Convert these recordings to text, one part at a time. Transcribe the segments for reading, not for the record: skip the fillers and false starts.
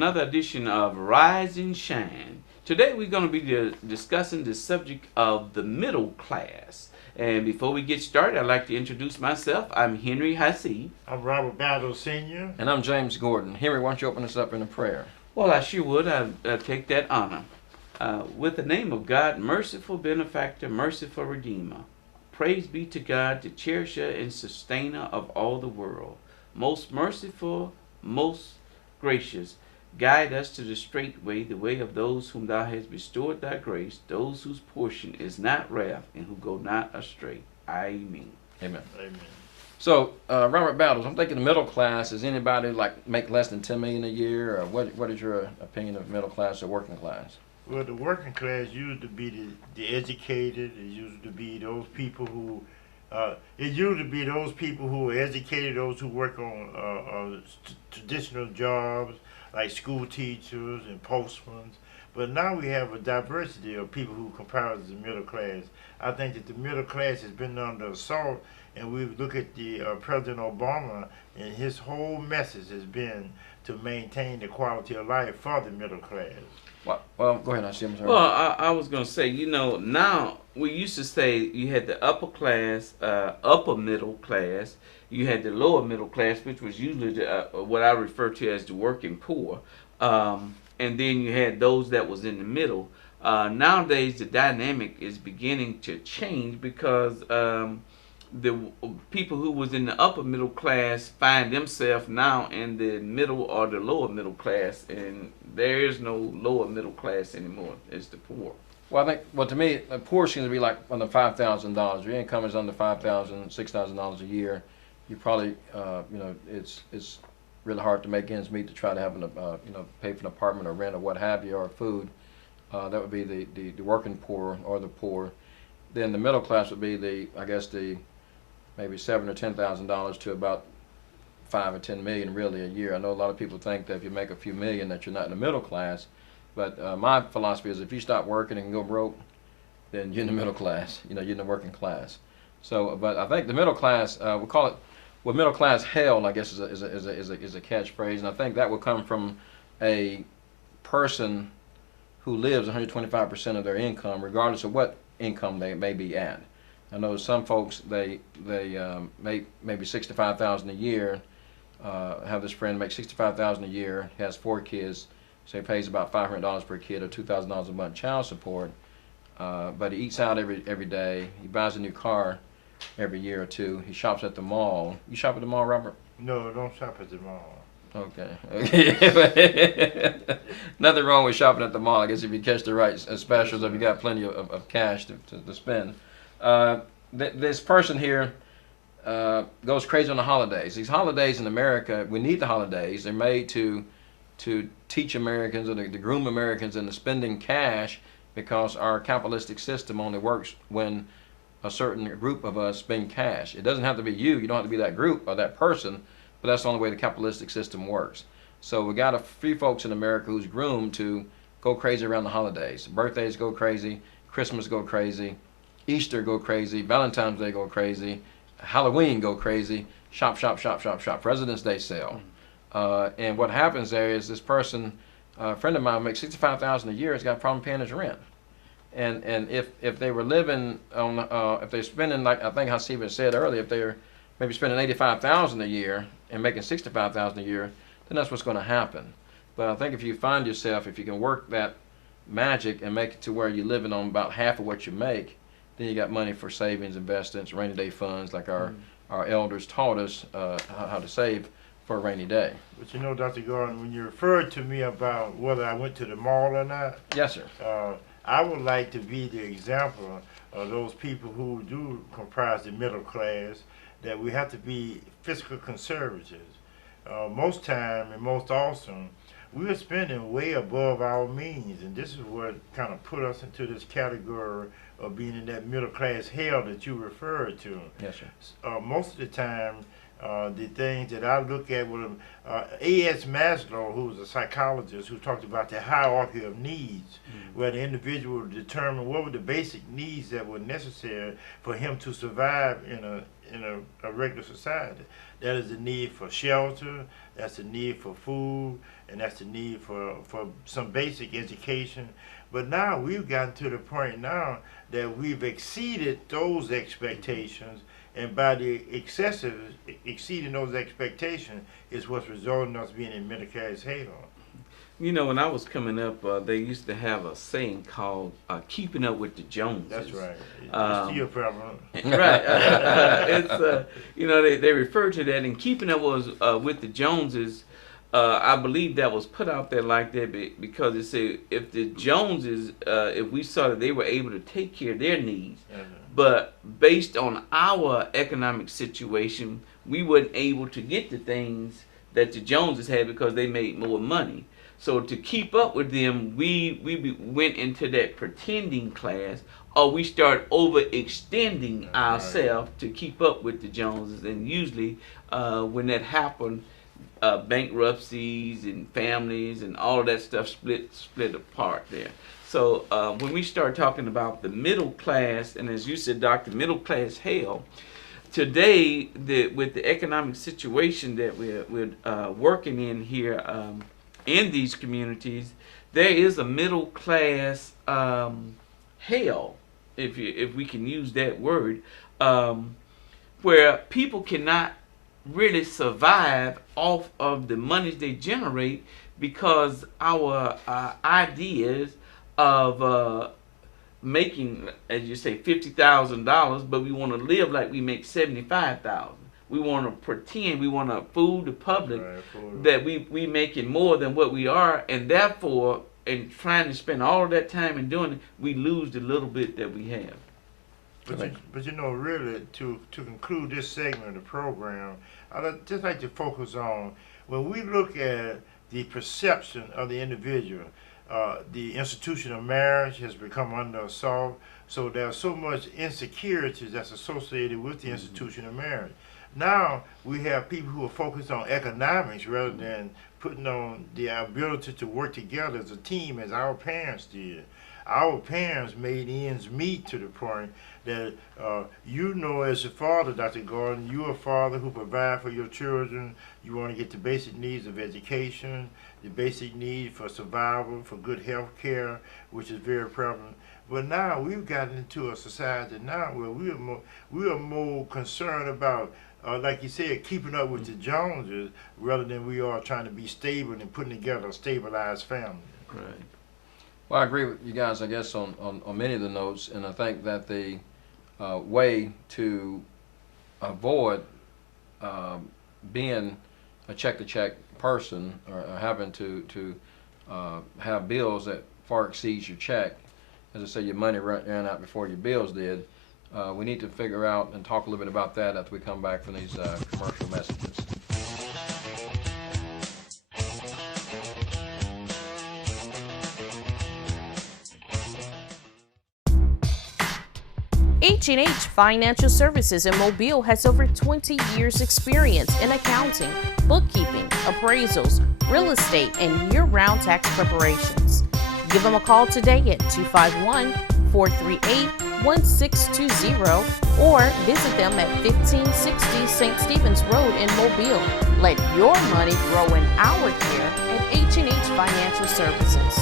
another edition of Rise and Shine. Today we're going to be discussing the subject of the middle class. And before we get started, I'd like to introduce myself. I'm Henry Haseeb. I'm Robert Battle Sr. And I'm James Gordon. Henry, why don't you open us up in a prayer? Well, I sure would. I take that honor. With the name of God, merciful benefactor, merciful redeemer. Praise be to God, the cherisher and sustainer of all the world. Most merciful, most gracious, guide us to the straight way, the way of those whom thou hast bestowed thy grace, those whose portion is not wrath, and who go not astray. Amen. Amen. Amen. So, Robert Battles, I'm thinking the middle class, is anybody like make less than $10 million a year? Or what is your opinion of middle class or working class? Well, the working class used to be the educated. It used to be those people who, it used to be those people who are educated, those who work on traditional jobs like school teachers and postmen. But now we have a diversity of people who comprise the middle class. I think that the middle class has been under assault, and we look at the President Obama, and his whole message has been to maintain the quality of life for the middle class. Well, go ahead, Haseeb. Well, I was going to say, now we used to say you had the upper class, upper middle class, you had the lower middle class, which was usually what I refer to as the working poor, and then you had those that was in the middle. Nowadays, the dynamic is beginning to change because the people who was in the upper middle class find themselves now in the middle or the lower middle class, and there is no lower middle class anymore. It's the poor. Well, I think, to me, the poor seems to be like under $5,000. Your income is under $5,000, $6,000 a year. You probably, it's really hard to make ends meet to try to have pay for an apartment or rent or what have you, or food. That would be the working poor or the poor. Then the middle class would be the maybe $7,000 or $10,000 to about 5 or 10 million really a year. I know a lot of people think that if you make a few million that you're not in the middle class, but my philosophy is if you stop working and go broke, then you're in the middle class. You're in the working class. So, but I think the middle class, we call it, well, middle class hell, I guess, is a catchphrase, and I think that would come from a person who lives 125% of their income, regardless of what income they may be at. I know some folks they make maybe $65,000 a year. Have this friend make $65,000 a year, has 4 kids, so he pays about $500 per kid or $2,000 a month child support. But he eats out every day. He buys a new car every year or two. He shops at the mall. You shop at the mall, Robert? No, don't shop at the mall. Okay. Nothing wrong with shopping at the mall. I guess if you catch the right specials, if you got plenty of cash to spend. This person here goes crazy on the holidays. These holidays in America, we need the holidays. They're made to teach Americans or to groom Americans into spending cash, because our capitalistic system only works when a certain group of us spend cash. It doesn't have to be you. You don't have to be that group or that person, but that's the only way the capitalistic system works. So we got a few folks in America who's groomed to go crazy around the holidays. Birthdays go crazy, Christmas go crazy, Easter go crazy, Valentine's Day go crazy, Halloween go crazy, shop, shop, shop, shop, shop, President's Day sale. And what happens there is this person, a friend of mine, makes $65,000 a year, has got a problem paying his rent. And if they were living on, if they're spending, like I think Haseeb said earlier, if they're maybe spending $85,000 a year and making $65,000 a year, then that's what's going to happen. But I think if you find yourself, if you can work that magic and make it to where you're living on about half of what you make, then you got money for savings, investments, rainy day funds, like our elders taught us how to save for a rainy day. But Dr. Gordon, when you referred to me about whether I went to the mall or not, Yes, sir. I would like to be the example of those people who do comprise the middle class, that we have to be fiscal conservatives. Most time and most often, we are spending way above our means, and this is what kind of put us into this category of being in that middle class hell that you referred to. Yes, sir. Most of the time, the things that I look at with A.S. Maslow, who was a psychologist, who talked about the hierarchy of needs, where the individual would determine what were the basic needs that were necessary for him to survive in a regular society. That is the need for shelter, that's the need for food, and that's the need for some basic education. But now we've gotten to the point now that we've exceeded those expectations, and by the excessive exceeding those expectations is what's resulting in us being in middle class hell. You know, when I was coming up, they used to have a saying called "keeping up with the Joneses." That's right. Um, It's still prevalent. Right. It's you know, they refer to that, and keeping up was with the Joneses. I believe that was put out there like that because it said if the Joneses, if we saw that they were able to take care of their needs, but based on our economic situation, we weren't able to get the things that the Joneses had because they made more money. So to keep up with them, we went into that pretending class, or we start overextending ourselves to keep up with the Joneses. And usually, when that happened, bankruptcies and families and all of that stuff split apart there. So when we start talking about the middle class, and as you said, Doctor, middle class hell, today with the economic situation that we're working in here in these communities, there is a middle class hell, if we can use that word, where people cannot really survive off of the monies they generate because our ideas of making, as you say, $50,000, but we want to live like we make 75,000. We want to pretend, we want to fool the public that we making more than what we are, and therefore, in trying to spend all of that time in doing it, we lose the little bit that we have. But you know, really, to conclude this segment of the program, I'd just like to focus on when we look at the perception of the individual. The institution of marriage has become under assault, so there's so much insecurity that's associated with the institution of marriage. Now we have people who are focused on economics rather than putting on the ability to work together as a team, as our parents did. Our parents made ends meet to the point that you know, as a father, Dr. Gordon, you're a father who provide for your children. You want to get the basic needs of education, the basic need for survival, for good health care, which is very prevalent. But now we've gotten into a society now where we are more concerned about, like you said, keeping up with the Joneses rather than we are trying to be stable and putting together a stabilized family. Right. Well, I agree with you guys, I guess, on many of the notes, and I think that the way to avoid being a check-to-check person or having to have bills that far exceeds your check, as I say, your money ran out before your bills did, we need to figure out and talk a little bit about that after we come back from these commercial messages. H&H Financial Services in Mobile has over 20 years experience in accounting, bookkeeping, appraisals, real estate, and year-round tax preparations. Give them a call today at 251-438-1620 or visit them at 1560 St. Stephen's Road in Mobile. Let your money grow in our care at H&H Financial Services.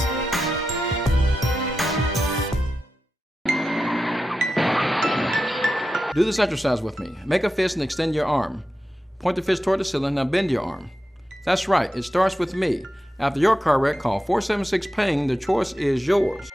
Do this exercise with me. Make a fist and extend your arm. Point the fist toward the ceiling, now bend your arm. That's right, it starts with me. After your car wreck, call 476-PAIN. The choice is yours.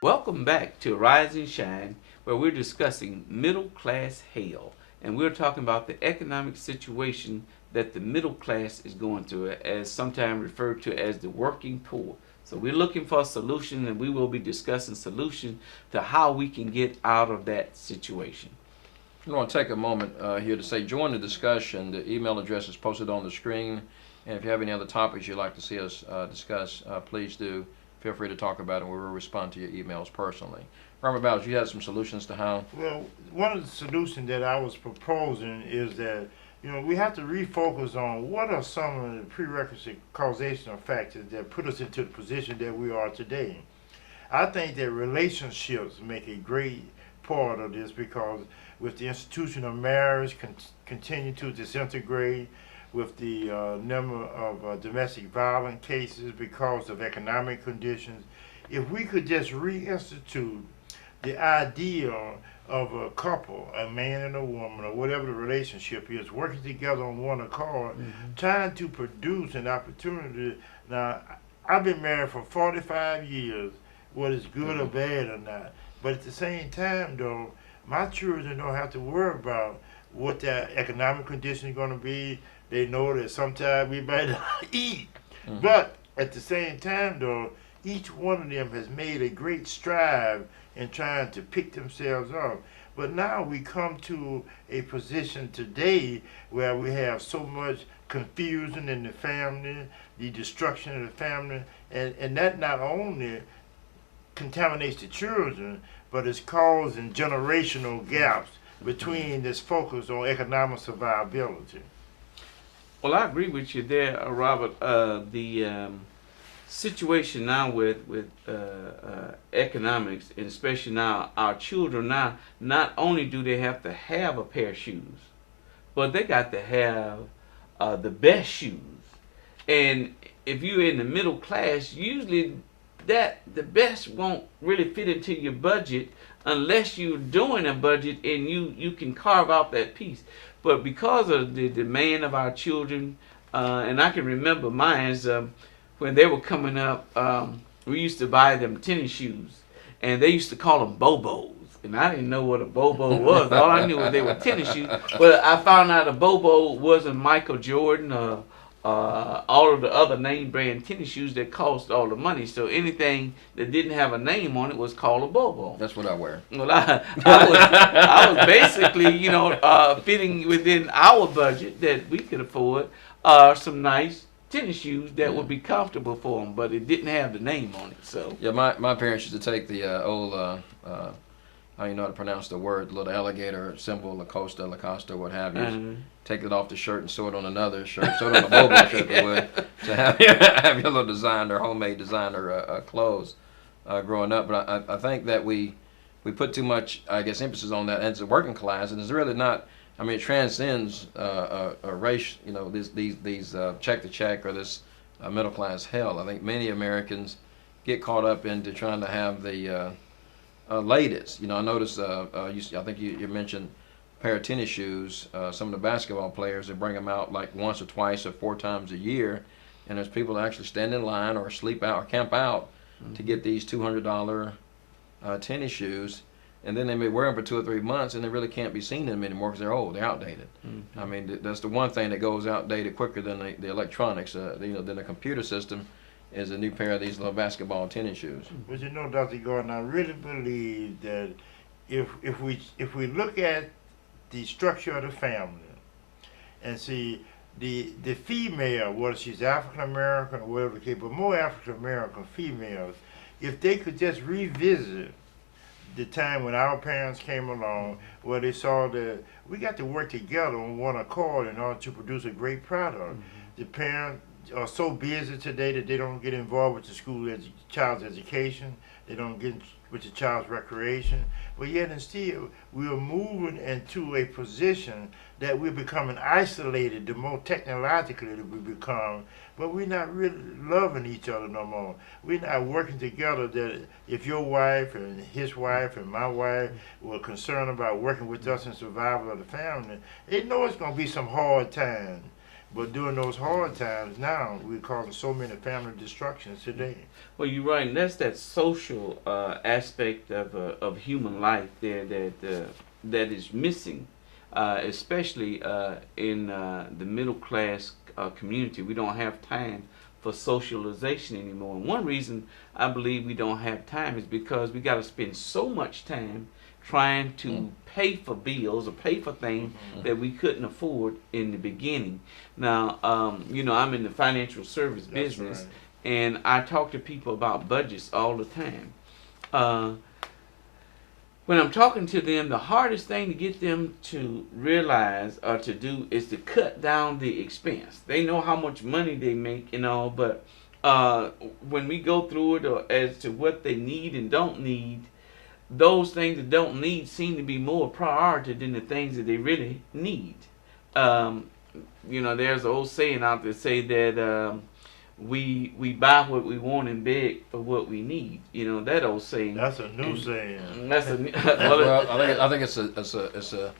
Welcome back to Rise and Shine, where we're discussing middle class hell. And we're talking about the economic situation that the middle class is going through, as sometimes referred to as the working poor. So we're looking for a solution, and we will be discussing solutions to how we can get out of that situation. I want to take a moment here to say join the discussion. The email address is posted on the screen. And if you have any other topics you'd like to see us discuss, please do. Feel free to talk about it, and we will respond to your emails personally. Robert Bowers, you had some solutions to how? Well, one of the solutions that I was proposing is that, you know, we have to refocus on what are some of the prerequisite causational factors that put us into the position that we are today. I think that relationships make a great part of this because with the institution of marriage continue to disintegrate, with the number of domestic violence cases because of economic conditions. If we could just reinstitute the idea of a couple, a man and a woman, or whatever the relationship is, working together on one accord, trying to produce an opportunity. Now, I've been married for 45 years, whether it's good or bad or not. But at the same time, though, my children don't have to worry about what their economic condition is going to be. They know that sometimes we might not eat. But at the same time, though, each one of them has made a great stride in trying to pick themselves up. But now we come to a position today where we have so much confusion in the family, the destruction of the family, and that not only contaminates the children, but it's causing generational gaps between this focus on economic survivability. Well, I agree with you there, Robert. The situation now with economics, and especially now our children now, not only do they have to have a pair of shoes, but they got to have the best shoes. And if you're in the middle class, usually that the best won't really fit into your budget unless you're doing a budget and you can carve out that piece. But because of the demand of our children, and I can remember mine's, when they were coming up, we used to buy them tennis shoes, and they used to call them Bobos. And I didn't know what a Bobo was. All I knew was they were tennis shoes. But I found out a Bobo wasn't Michael Jordan or all of the other name brand tennis shoes that cost all the money. So anything that didn't have a name on it was called a Bobo. That's what I wear. Well, I was basically, fitting within our budget that we could afford some nice tennis shoes that would be comfortable for them, but it didn't have the name on it. So yeah, my parents used to take the old how you know how to pronounce the word, the little alligator symbol, Lacosta, what have you. Take it off the shirt and sew it on another shirt, sew it on a Bobo shirt, they would, to have your little designer, homemade designer clothes growing up. But I think that we put too much, I guess, emphasis on that as a working class, and it's really not. I mean, it transcends a race, these check to check or this middle class hell. I think many Americans get caught up into trying to have the latest. I noticed, I think you mentioned a pair of tennis shoes. Some of the basketball players, they bring them out like once or twice or 4 times a year, and there's people that actually stand in line or sleep out or camp out to get these $200 tennis shoes. And then they may wear them for 2 or 3 months, and they really can't be seen in them anymore because they're old, they're outdated. I mean, that's the one thing that goes outdated quicker than the electronics. Than the computer system is a new pair of these little basketball tennis shoes. But Dr. Gordon, I really believe that if we look at the structure of the family and see the female, whether she's African American or whatever the case, but more African American females, if they could just revisit the time when our parents came along, where they saw that we got to work together on one accord in order to produce a great product. The parents are so busy today that they don't get involved with the child's education. They don't get with the child's recreation. But yet and still, we are moving into a position that we're becoming isolated the more technologically that we become, but we're not really loving each other no more. We're not working together. That if your wife and his wife and my wife were concerned about working with us in survival of the family, they know it's going to be some hard times. But during those hard times now, we're causing so many family destructions today. well, you're right, and that's that social aspect of human life there that is missing, especially in the middle class community. We don't have time for socialization anymore. And one reason I believe we don't have time is because we got to spend so much time trying to pay for bills or pay for things that we couldn't afford in the beginning. Now, I'm in the financial service business, right. and I talk to people about budgets all the time. When I'm talking to them, the hardest thing to get them to realize or to do is to cut down the expense. They know how much money they make and all, but when we go through it or as to what they need and don't need, those things that don't need seem to be more priority than the things that they really need. there's an old saying out there say that we buy what we want and beg for what we need. That old saying. That's a new saying. That's a Well, I think it's a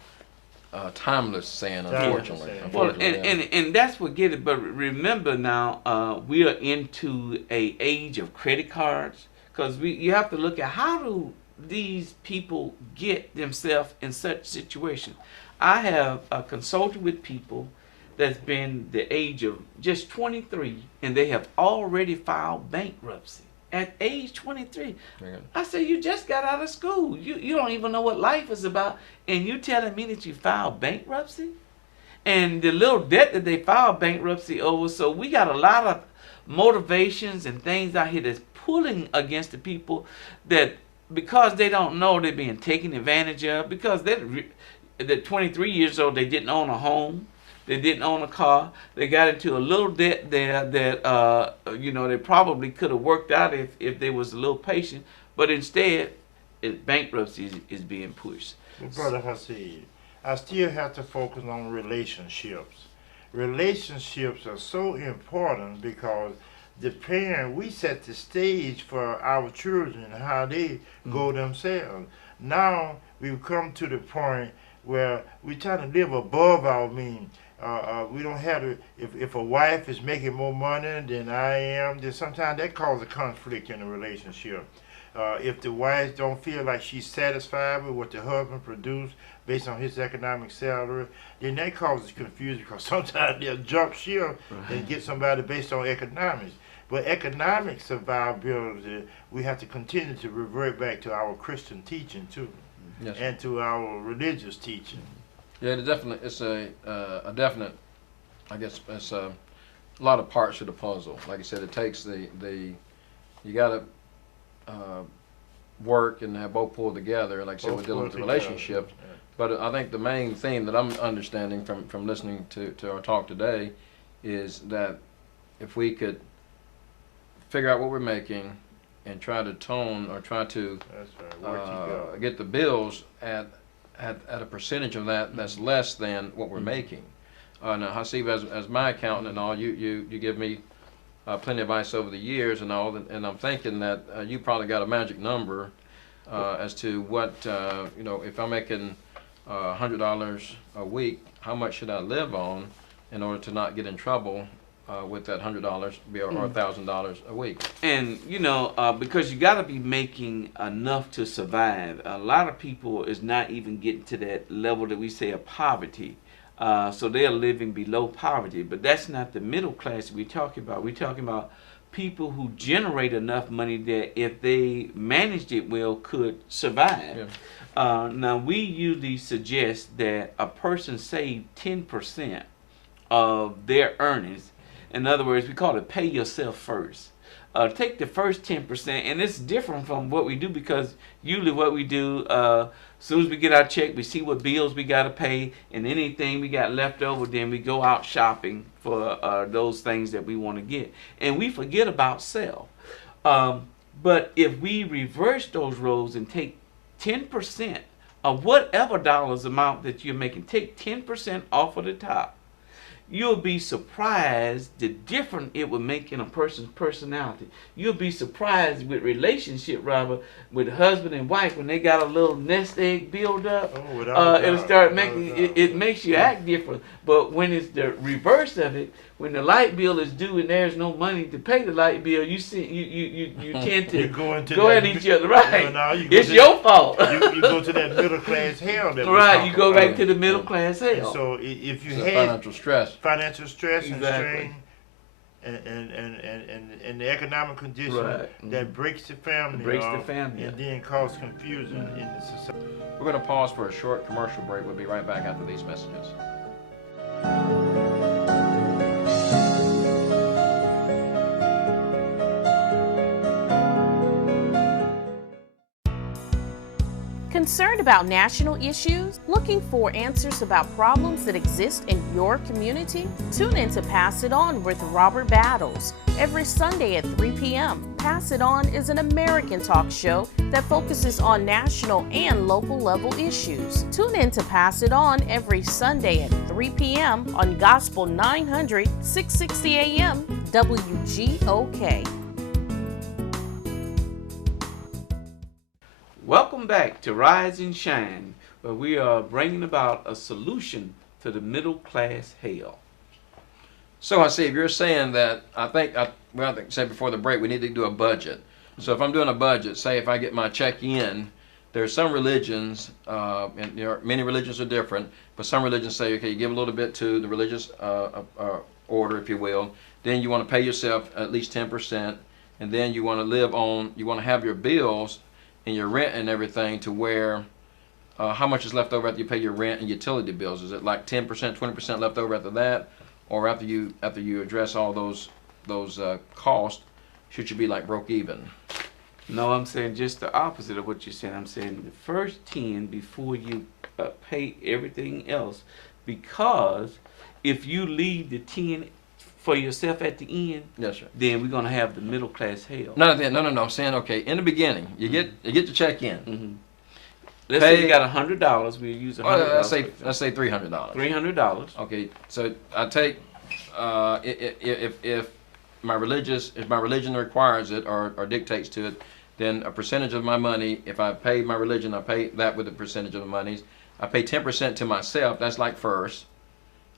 timeless saying, unfortunately. Well, and that's what get it. But remember now, we are into a age of credit cards, because you have to look at how do these people get themselves in such situations. I have consulted with people that's been the age of just 23, and they have already filed bankruptcy at age 23. I say, you just got out of school. You don't even know what life is about, and you telling me that you filed bankruptcy? And the little debt that they filed bankruptcy over. So we got a lot of motivations and things out here that's pulling against the people, that because they don't know they're being taken advantage of, because they're 23 years old, they didn't own a home. They didn't own a car. They got into a little debt there that they probably could have worked out if they was a little patient. But instead, bankruptcy is being pushed. Well, Brother Haseeb, I still have to focus on relationships. Relationships are so important because the parent, we set the stage for our children and how they go themselves. Now we've come to the point where we're trying to live above our means. We don't have to, if a wife is making more money than I am, then sometimes that causes a conflict in a relationship. If the wife don't feel like she's satisfied with what the husband produced based on his economic salary, then that causes confusion, because sometimes they'll jump ship and get somebody based on economics. But economic survivability, we have to continue to revert back to our Christian teaching too, and to our religious teaching. Yeah, it's a definite, I guess it's a lot of parts of the puzzle. Like I said, it takes you gotta work and have both pulled together. Like I said, we're dealing with the relationships. Yeah. But I think the main theme that I'm understanding from listening to our talk today is that if we could figure out what we're making and try to get the bills at a percentage of that that's less than what we're making. Now, Haseeb, as my accountant and all, you give me plenty of advice over the years and all, and I'm thinking that you probably got a magic number as to what, if I'm making $100 a week, how much should I live on in order to not get in trouble with that $100 or $1,000 a week. And because you got to be making enough to survive. A lot of people is not even getting to that level that we say of poverty. So they are living below poverty. But that's not the middle class we're talking about. We're talking about people who generate enough money that if they managed it well could survive. Yeah. Now we usually suggest that a person save 10% of their earnings. In other words, we call it pay yourself first. Take the first 10%, and it's different from what we do, because usually what we do, as soon as we get our check, we see what bills we got to pay, and anything we got left over, then we go out shopping for those things that we want to get. And we forget about self. But if we reverse those roles and take 10% of whatever dollars amount that you're making, take 10% off of the top, you'll be surprised the difference it will make in a person's personality. You'll be surprised with relationship, Robert, with husband and wife, when they got a little nest egg build up. It'll start making it makes you act different. But when it's the reverse of it, when the light bill is due and there's no money to pay the light bill, you tend to go at each other. Right? It's your fault. You go to that middle class hell. Right. You go back to the middle class hell. And so if you have financial stress, and strain, and the economic condition that breaks the family, and then causes confusion in the society. We're going to pause for a short commercial break. We'll be right back after these messages. Concerned about national issues? Looking for answers about problems that exist in your community? Tune in to Pass It On with Robert Battles every Sunday at 3 p.m. Pass It On is an American talk show that focuses on national and local level issues. Tune in to Pass It On every Sunday at 3 p.m. on Gospel 900, 660 a.m. WGOK. Welcome back to Rise and Shine, where we are bringing about a solution to the middle class hell. So Haseeb, you're saying that I think said before the break we need to do a budget. So if I'm doing a budget, say if I get my check in, there's some religions, and many religions are different, but some religions say, okay, you give a little bit to the religious order, if you will, then you want to pay yourself at least 10%, and then you want to have your bills and your rent and everything to where how much is left over after you pay your rent and utility bills? Is it like 10%, 20% left over after that, or after you address all those costs, should you be like broke even? No, I'm saying just the opposite of what you're saying. I'm saying the first 10 before you pay everything else, because if you leave the 10 for yourself at the end, Yes, sir. then we're gonna have the middle class hell. No. I'm saying, okay, in the beginning, you get your check in. Mm-hmm. Let's say you got $100. We use $100. Let's say $300. $300. Okay, so I take if my religion requires it or dictates to it, then a percentage of my money. If I pay my religion, I pay that with a percentage of the monies. I pay 10% to myself. That's like first.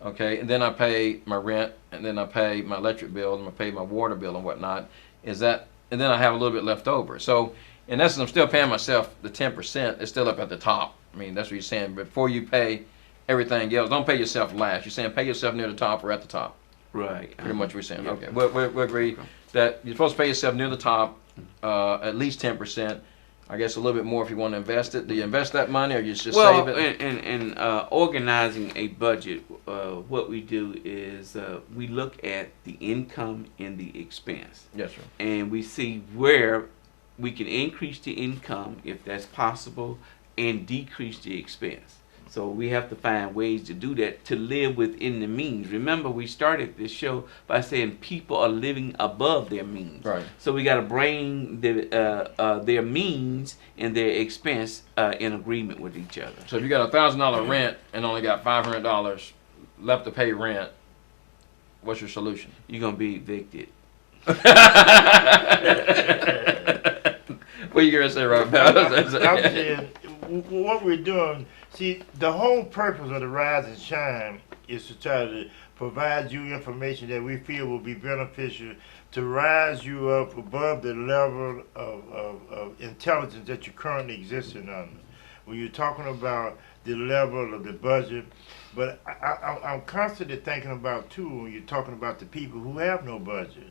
Okay, and then I pay my rent, and then I pay my electric bill, and I pay my water bill and whatnot. And then I have a little bit left over. So in essence, I'm still paying myself the 10%. It's still up at the top. I mean, that's what you're saying. Before you pay everything else, don't pay yourself last. You're saying pay yourself near the top or at the top. Right. Pretty much what you're saying. Yeah. Okay, we agree that you're supposed to pay yourself near the top, at least 10%. I guess a little bit more if you want to invest it. Do you invest that money or you just save it? In organizing a budget, what we do is we look at the income and the expense. Yes, sir. And we see where we can increase the income, if that's possible, and decrease the expense. So we have to find ways to do that to live within the means. Remember, we started this show by saying people are living above their means. Right. So we got to bring their means and their expense in agreement with each other. So if you got $1,000 rent and only got $500 left to pay rent, what's your solution? You're gonna be evicted. What are you gonna say, Robert? I'm saying what we're doing. See, the whole purpose of the Rise and Shine is to try to provide you information that we feel will be beneficial to rise you up above the level of intelligence that you're currently existing under. When you're talking about the level of the budget, but I'm constantly thinking about too when you're talking about the people who have no budget.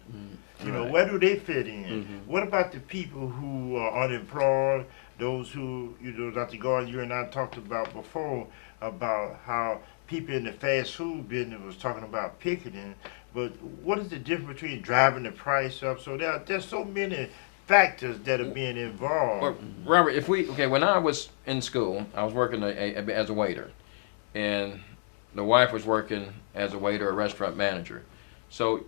You know, where do they fit in? What about the people who are unemployed? Those who, Dr. Gordon, you and I talked about before about how people in the fast food business was talking about picketing, but what is the difference between driving the price up? So there's so many factors that are being involved. Well, Robert, when I was in school, I was working as a waiter, and the wife was working as a waiter or restaurant manager. So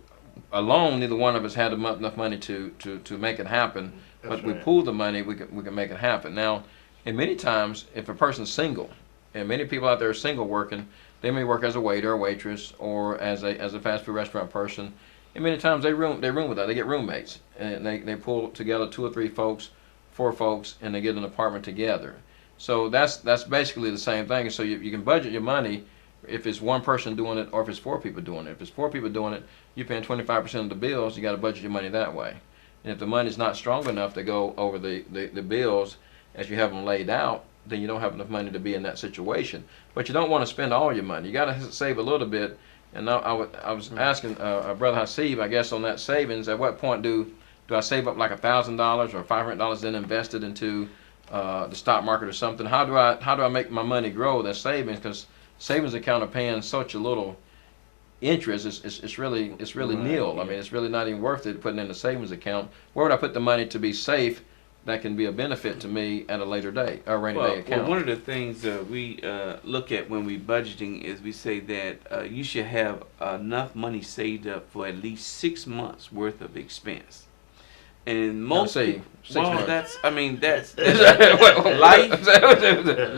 alone, neither one of us had enough money to make it happen. But we pool the money, we can make it happen. Now, and many times, if a person's single, and many people out there are single working, they may work as a waiter or waitress or as a fast food restaurant person. And many times they room with that. They get roommates, and they pull together 2 or 3 folks, 4 folks, and they get an apartment together. So that's basically the same thing. So you can budget your money if it's one person doing it or if it's 4 people doing it. If it's 4 people doing it, you're paying 25% of the bills. You got to budget your money that way. And if the money's not strong enough to go over the bills as you have them laid out, then you don't have enough money to be in that situation. But you don't want to spend all your money. You got to save a little bit. And I was asking Brother Haseeb, I guess, on that savings, at what point do I save up like $1,000 or $500 then invest it into the stock market or something? How do I make my money grow? That savings, because savings account are paying such a little interest, it's really nil. I mean, it's really not even worth it putting in a savings account. Where would I put the money to be safe that can be a benefit to me at a later date, a rainy day account. Well, one of the things we look at when we budgeting is we say that you should have enough money saved up for at least 6 months worth of expense. And most say 6 months. that's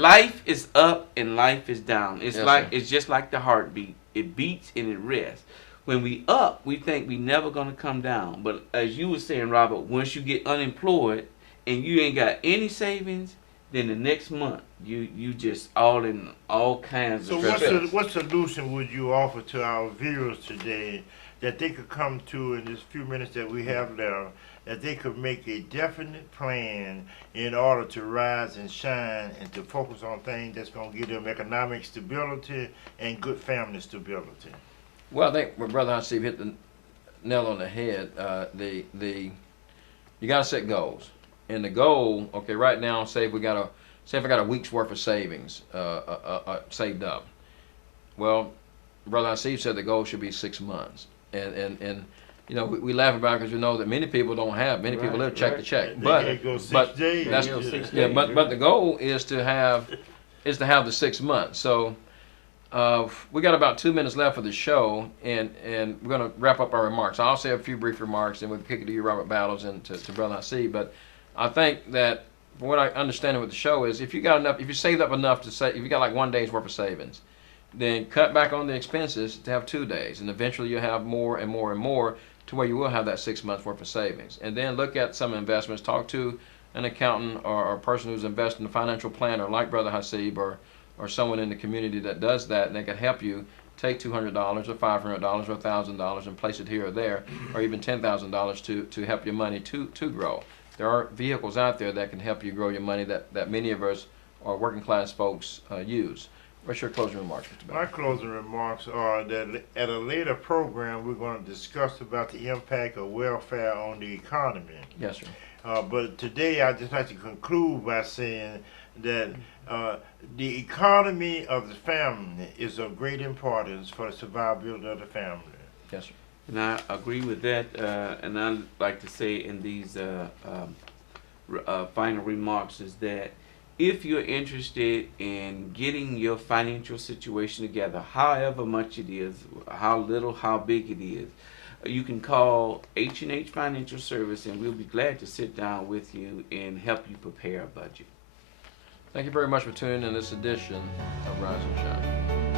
life is up and life is down. It's Yes, like sir. it's just like the heartbeat. It beats and it rests. When we up, we think we never gonna come down. But as you were saying, Robert, once you get unemployed and you ain't got any savings, then the next month you just all in all kinds So of what solution would you offer to our viewers today that they could come to in this few minutes that we have left, that they could make a definite plan in order to rise and shine and to focus on things that's going to give them economic stability and good family stability? Well, I think my brother Haseeb hit the nail on the head. You got to set goals, and the goal, okay, right now, say if I got a week's worth of savings saved up. Well, brother Haseeb said the goal should be 6 months, and you know we laugh about it because we know that many people don't have. Many people live check to check, They but can't go 6 but days. that's but the goal is to have the 6 months. So. We got about 2 minutes left of the show, and we're going to wrap up our remarks. I'll say a few brief remarks, and we'll kick it to you, Robert Battles, and to Brother Haseeb. But I think that from what I understand with the show is if you saved up enough to say, if you got like 1 day's worth of savings, then cut back on the expenses to have 2 days, and eventually you'll have more and more and more to where you will have that 6 months worth of savings. And then look at some investments. Talk to an accountant or a person who's invested in a financial planner like Brother Haseeb or someone in the community that does that, and they can help you take $200 or $500 or $1,000 and place it here or there, or even $10,000 to help your money to grow. There are vehicles out there that can help you grow your money that many of us or working class folks use. What's your closing remarks, Mr. Bell? My closing remarks are that at a later program we're going to discuss about the impact of welfare on the economy. Yes, sir. But today I'd just like to conclude by saying that the economy of the family is of great importance for the survivability of the family. Yes, sir. And I agree with that. And I'd like to say in these final remarks is that if you're interested in getting your financial situation together, however much it is, how little, how big it is, you can call H&H Financial Service, and we'll be glad to sit down with you and help you prepare a budget. Thank you very much for tuning in this edition of Rise and Shine.